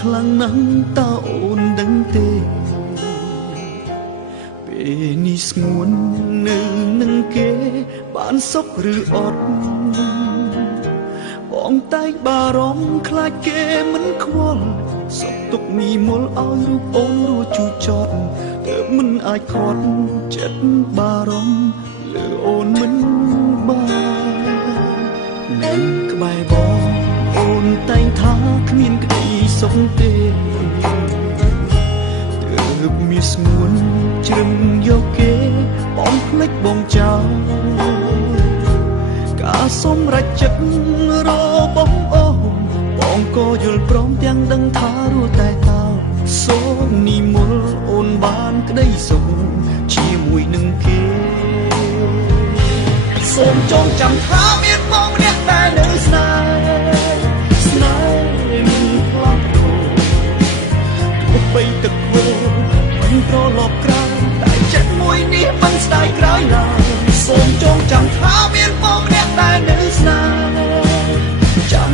ខ្លាំងណាស់តើអូនដឹងទេពេលនេះស្ងួននៅនឹងគេបានសុខឬអត់បងតែងបារម្ភខ្លាចគេមិនខ្វល់សុខទុក្ខមីមុលឲ្យរូបអូនរួចជូរចត់ទើបមិនអាចខាត់ចិត្តបារម្ភលើអូនមិនបាននៅក្បែរបងអូនតែងថាគ្មានក្តីសុខទេទើបមានស្ងួនជ្រឹងយកគេបងភ្លេចបងចោលការសម្រេចចិត្តរបងអូនបងក៏យល់ព្រមទាំងដឹងថារស់តែតើសូមនិមន្តអូនបានក្តីសុខជាមួយនឹងគេសូមចងចាំថាមានបងម្នាក់ដែលនៅស្នេហ៍មិនផ្លាស់ប្ដូរទោះបីទឹកហូរមិនប្រឡប់ក្រោយតែចិត្តមួយនេះមិនស្ដាយក្រោយឡើយសូមចងចាំថាមានបងម្នាក់ដែលនៅស្នេហ៍ចាំ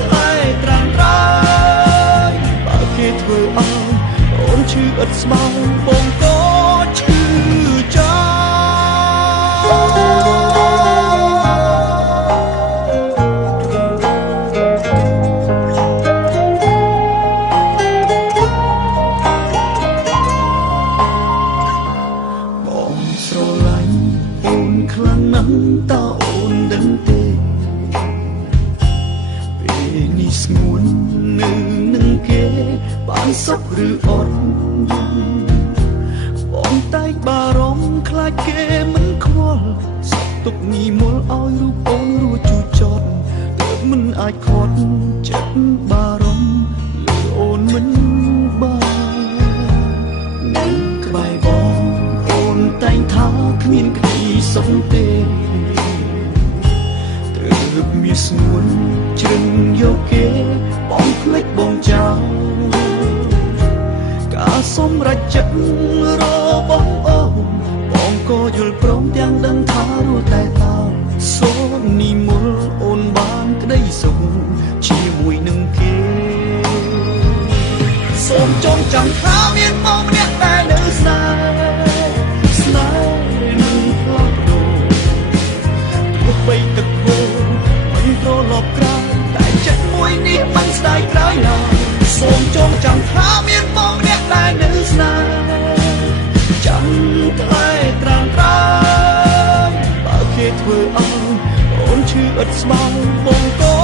តែត្រាំត្រៃបើគេធ្វើឲ្យអូនឈឺឥតស្បើយបងក៏ឈឺខ្លាំងណាស់តើអូនដឹងទេពេលនេះស្ងួននៅនឹងគេបានសុខឬអត់បងតែងបារម្ភខ្លាចគេមិនខ្វល់សុខទុក្ខងាយមុលឲ្យរូបអូនរួចជូរចត់ទើបមិនអាចខាត់ចិត្តបារម្ភលើអូនមិនបាននៅក្បែរបងអូនតែងថាគ្មានក្តីសុខទេទើបមានស្ងួនជ្រឹងយកគេបងភ្លេចបងចោលការសម្រេចចិត្តរបស់អូនបងក៏យល់ព្រមទាំងដឹងថារស់តែតើសូមនិមន្តអូនបានក្តីសុខជាមួយនឹងគេសូមចងចាំថាមានបងម្នាក់ដែលនៅស្នេហ៍បីទឹកហូរមិនប្រឡប់ក្រោយតែចិត្តមួយនេះមិនស្ដាយក្រោយឡើយសូមចងចាំថាមានបងម្នាក់ដែលនៅស្នេហ៍ចាំតែត្រាំត្រៃបើគេធ្វើឲ្យអូនឈឺឥតស្បើយបងក៏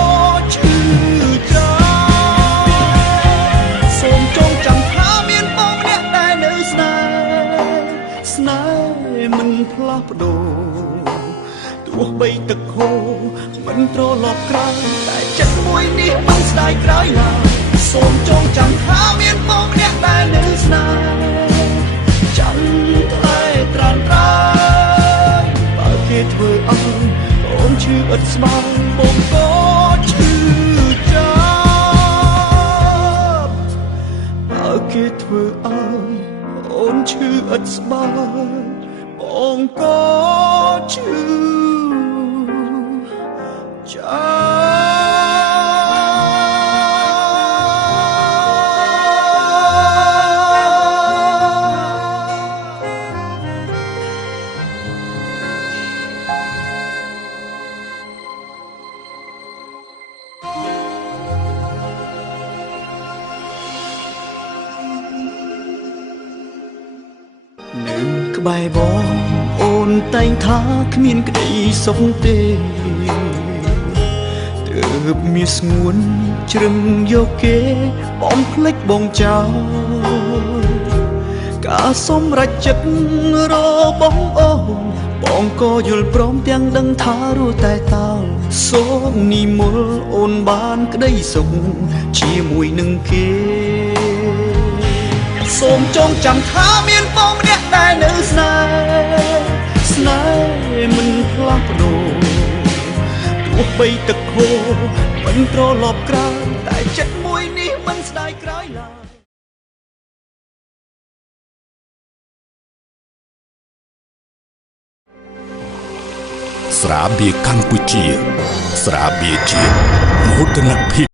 ឈឺច្រើនសូមចងចាំថាមានបងម្នាក់ដែលនៅស្នេហ៍មិនផ្លាស់ប្ដូរទោះបីទឹកហូរមិនត្រឡប់ក្រោយតែចិត្តមួយនេះមិនស្ដាយក្រោយឡើយសូមចងចាំថាមានបងម្នាក់ដែលនៅស្នេហ៍ចាំតែត្រាំត្រៃបើគេធ្វើឲ្យអូនឈឺឥតស្បើយបងក៏ឈឺចាប់បើគេធ្វើឲ្យអូនឈឺឥតស្បើយបងក៏ឈឺនៅក្បែរបងអូនតែងថាគ្មានក្តីសុខទេទើបមានស្ងួនជ្រឹងយកគេបងភ្លេចបងចោលការសម្រេចចិត្តរបស់អូនបងក៏យល់ព្រមទាំងដឹងថារស់តែតើសូមនិមន្តអូនបានក្តីសុខជាមួយនឹងគេសូមចងចាំថាមានបងម្នាក់ដែលនៅស្នេហ៍មិនផ្លាស់ប្ដូរទោះបីទឹកហូរមិនត្រឡប់ក្រោយតែចិត្តមួយនេះមិនស្ដាយក្រោយឡើយស្រាបៀរកម្ពុជាស្រាបៀរជាតិមោទនភាព